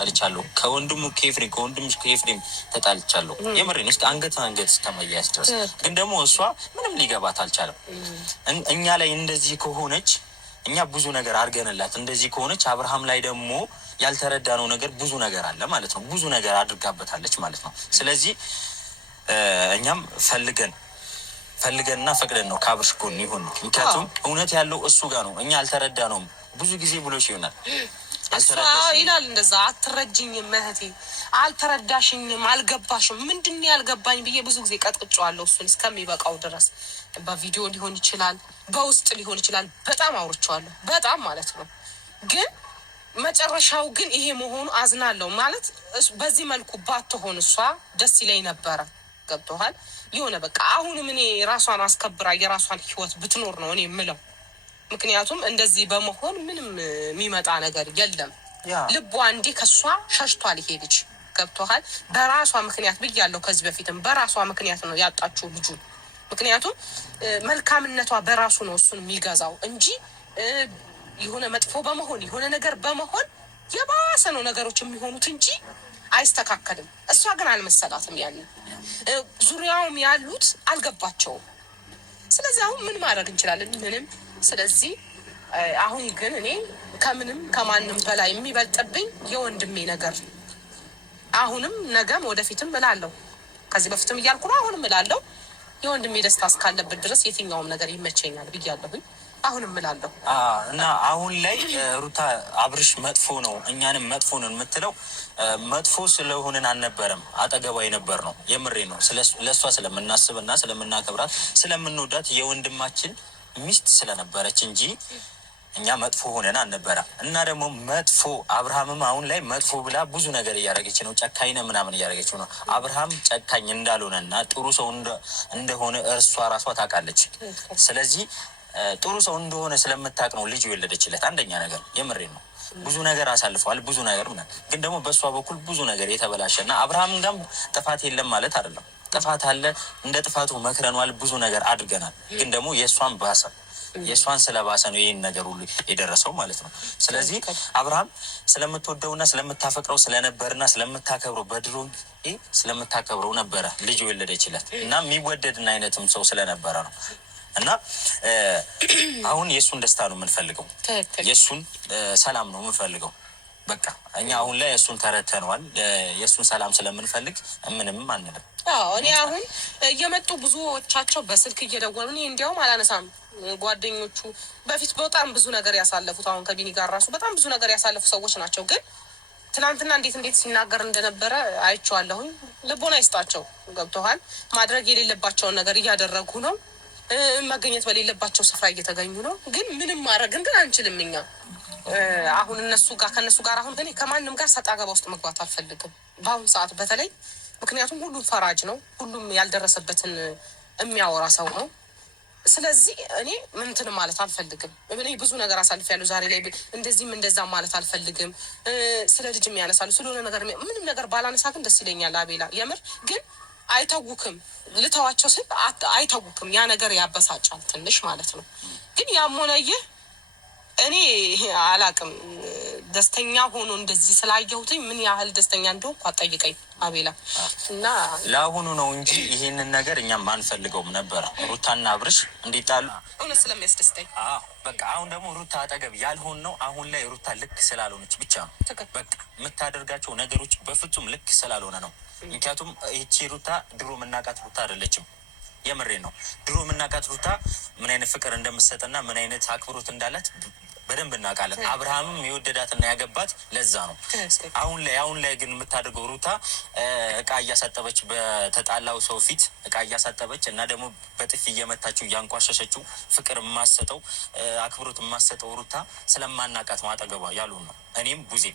ተጣልቻለሁ። ከወንድሙ ከኤፍሬም ተጣልቻለሁ። የምሬን ውስጥ አንገት እስከመያዝ ድረስ ግን ደግሞ እሷ ምንም ሊገባት አልቻለም። እኛ ላይ እንደዚህ ከሆነች እኛ ብዙ ነገር አድርገንላት እንደዚህ ከሆነች አብርሃም ላይ ደግሞ ያልተረዳነው ነገር ብዙ ነገር አለ ማለት ነው። ብዙ ነገር አድርጋበታለች ማለት ነው። ስለዚህ እኛም ፈልገንና ፈቅደን ነው ከአብርሽ ጎን ይሁን። ምክንያቱም እውነት ያለው እሱ ጋር ነው። እኛ አልተረዳነውም። ብዙ ጊዜ ብሎሽ ይሆናል እሷ ይላል እንደዛ አትረጅኝም እህቴ፣ አልተረዳሽኝም፣ አልገባሽም። ምንድን ያልገባኝ ብዬ ብዙ ጊዜ ቀጥቅጬዋለሁ እሱን እስከሚበቃው ድረስ። በቪዲዮ ሊሆን ይችላል፣ በውስጥ ሊሆን ይችላል። በጣም አውርቼዋለሁ፣ በጣም ማለት ነው። ግን መጨረሻው ግን ይሄ መሆኑ አዝናለሁ ማለት በዚህ መልኩ ባትሆን እሷ ደስ ይለኝ ነበረ። ገብቶሃል? የሆነ በቃ አሁንም እኔ ራሷን አስከብራ የራሷን ህይወት ብትኖር ነው እኔ የምለው። ምክንያቱም እንደዚህ በመሆን ምንም የሚመጣ ነገር የለም። ልቧ እንዴ ከሷ ሸሽቷል ይሄ ልጅ። ገብቶሃል? በራሷ ምክንያት ብያለሁ ከዚህ በፊትም በራሷ ምክንያት ነው ያጣችው ልጁ። ምክንያቱም መልካምነቷ በራሱ ነው እሱን የሚገዛው እንጂ የሆነ መጥፎ በመሆን የሆነ ነገር በመሆን የባሰ ነው ነገሮች የሚሆኑት እንጂ አይስተካከልም። እሷ ግን አልመሰላትም። ያንን ዙሪያውም ያሉት አልገባቸውም። ስለዚህ አሁን ምን ማድረግ እንችላለን? ምንም። ስለዚህ አሁን ግን እኔ ከምንም ከማንም በላይ የሚበልጥብኝ የወንድሜ ነገር አሁንም ነገም ወደፊትም እላለሁ። ከዚህ በፊትም እያልኩ ነው፣ አሁንም እላለሁ። የወንድሜ ደስታ እስካለበት ድረስ የትኛውም ነገር ይመቸኛል ብያለሁኝ። አሁንም እላለሁ እና አሁን ላይ ሩታ አብርሽ መጥፎ ነው እኛንም መጥፎ ነን የምትለው መጥፎ ስለሆንን አልነበረም። አጠገቧ የነበር ነው። የምሬ ነው። ለእሷ ስለምናስብና ስለምናከብራት ስለምንወዳት የወንድማችን ሚስት ስለነበረች እንጂ እኛ መጥፎ ሆነን አልነበረም። እና ደግሞ መጥፎ አብርሃምም አሁን ላይ መጥፎ ብላ ብዙ ነገር እያደረገች ነው። ጨካኝ ነው ምናምን እያደረገች ነው። አብርሃም ጨካኝ እንዳልሆነና ጥሩ ሰው እንደሆነ እርሷ ራሷ ታውቃለች። ስለዚህ ጥሩ ሰው እንደሆነ ስለምታውቅ ነው ልጅ የወለደችለት። አንደኛ ነገር የምሬ ነው። ብዙ ነገር አሳልፈዋል። ብዙ ነገር ግን ደግሞ በእሷ በኩል ብዙ ነገር የተበላሸና አብርሃም ጋም ጥፋት የለም ማለት አይደለም። ጥፋት አለ። እንደ ጥፋቱ መክረኗል። ብዙ ነገር አድርገናል። ግን ደግሞ የእሷን ስለባሰ ነው ይህን ነገር ሁሉ የደረሰው ማለት ነው። ስለዚህ አብርሃም ስለምትወደውና ስለምታፈቅረው ስለነበርና ስለምታከብረው በድሮ ስለምታከብረው ነበረ ልጅ የወለደችለት እና የሚወደድና አይነትም ሰው ስለነበረ ነው። እና አሁን የእሱን ደስታ ነው የምንፈልገው፣ የእሱን ሰላም ነው የምንፈልገው። በቃ እኛ አሁን ላይ የእሱን ተረተነዋል። የእሱን ሰላም ስለምንፈልግ ምንም አንልም። እኔ አሁን እየመጡ ብዙዎቻቸው በስልክ እየደወሉ እኔ እንዲያውም አላነሳም። ጓደኞቹ በፊት በጣም ብዙ ነገር ያሳለፉት አሁን ከቢኒ ጋር ራሱ በጣም ብዙ ነገር ያሳለፉ ሰዎች ናቸው። ግን ትናንትና እንዴት ሲናገር እንደነበረ አይቼዋለሁኝ። ልቦና ይስጣቸው። ገብቶሃል? ማድረግ የሌለባቸውን ነገር እያደረጉ ነው። መገኘት በሌለባቸው ስፍራ እየተገኙ ነው። ግን ምንም ማድረግን ግን አንችልም እኛ አሁን ከእነሱ ጋር አሁን እኔ ከማንም ጋር ሰጣ ገባ ውስጥ መግባት አልፈልግም በአሁኑ ሰዓት በተለይ። ምክንያቱም ሁሉም ፈራጅ ነው። ሁሉም ያልደረሰበትን የሚያወራ ሰው ነው። ስለዚህ እኔ ምንትን ማለት አልፈልግም። እኔ ብዙ ነገር አሳልፌያለሁ። ዛሬ ላይ እንደዚህም እንደዛ ማለት አልፈልግም። ስለ ልጅም ያነሳሉ ስለሆነ ነገር ምንም ነገር ባላነሳ ግን ደስ ይለኛል። አቤላ የምር ግን አይተውክም። ልተዋቸው ስል አይተውክም። ያ ነገር ያበሳጫል ትንሽ ማለት ነው። ግን ያም ሆነ ይህ እኔ አላቅም። ደስተኛ ሆኖ እንደዚህ ስላየሁትኝ ምን ያህል ደስተኛ እንደሆንኩ አጠይቀኝ አቤላ። እና ለአሁኑ ነው እንጂ ይሄንን ነገር እኛም አንፈልገውም ነበር ሩታና አብርሽ እንዲጣሉ እውነት ስለሚያስደስተኝ። በቃ አሁን ደግሞ ሩታ አጠገብ ያልሆን ነው። አሁን ላይ ሩታ ልክ ስላልሆነች ብቻ ነው። በቃ የምታደርጋቸው ነገሮች በፍጹም ልክ ስላልሆነ ነው። ምክንያቱም ይቺ ሩታ ድሮ የምናውቃት ሩታ አይደለችም። የምሬ ነው። ድሮ የምናውቃት ሩታ ምን አይነት ፍቅር እንደምትሰጥና ምን አይነት አክብሮት እንዳላት በደንብ እናውቃለን። አብርሃምም የወደዳትና ያገባት ለዛ ነው። አሁን ላይ ግን የምታደርገው ሩታ እቃ እያሳጠበች በተጣላው ሰው ፊት እቃ እያሳጠበች እና ደግሞ በጥፊ እየመታችው እያንቋሸሸችው ፍቅር የማሰጠው አክብሮት የማሰጠው ሩታ ስለማናውቃት ነው አጠገቧ ያሉ ነው። እኔም ቡዜ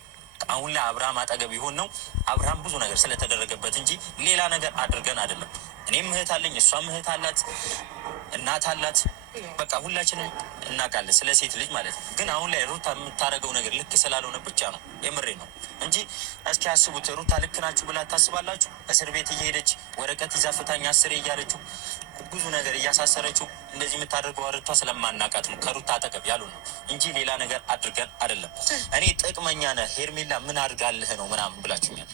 አሁን ላይ አብርሃም አጠገብ ይሆን ነው አብርሃም ብዙ ነገር ስለተደረገበት እንጂ ሌላ ነገር አድርገን አይደለም። እኔም እህት አለኝ፣ እሷም እህት አላት፣ እናት አላት። በቃ ሁላችንም እናውቃለን ስለ ሴት ልጅ ማለት ነው። ግን አሁን ላይ ሩታ የምታደርገው ነገር ልክ ስላልሆነ ብቻ ነው። የምሬ ነው እንጂ እስኪ አስቡት። ሩታ ልክ ናችሁ ብላ ታስባላችሁ? እስር ቤት እየሄደች ወረቀት ይዛ ፍታኝ 10 እያለችው ብዙ ነገር እያሳሰረችው እንደዚህ የምታደርገው ሩታ ስለማናቃት ነው ከሩታ አጠገብ ያሉ ነው እንጂ ሌላ ነገር አድርገን አይደለም። እኔ ጥቅመኛ ነህ ሄርሜላ ምን አድርጋልህ ነው ምናምን ብላችሁኛል።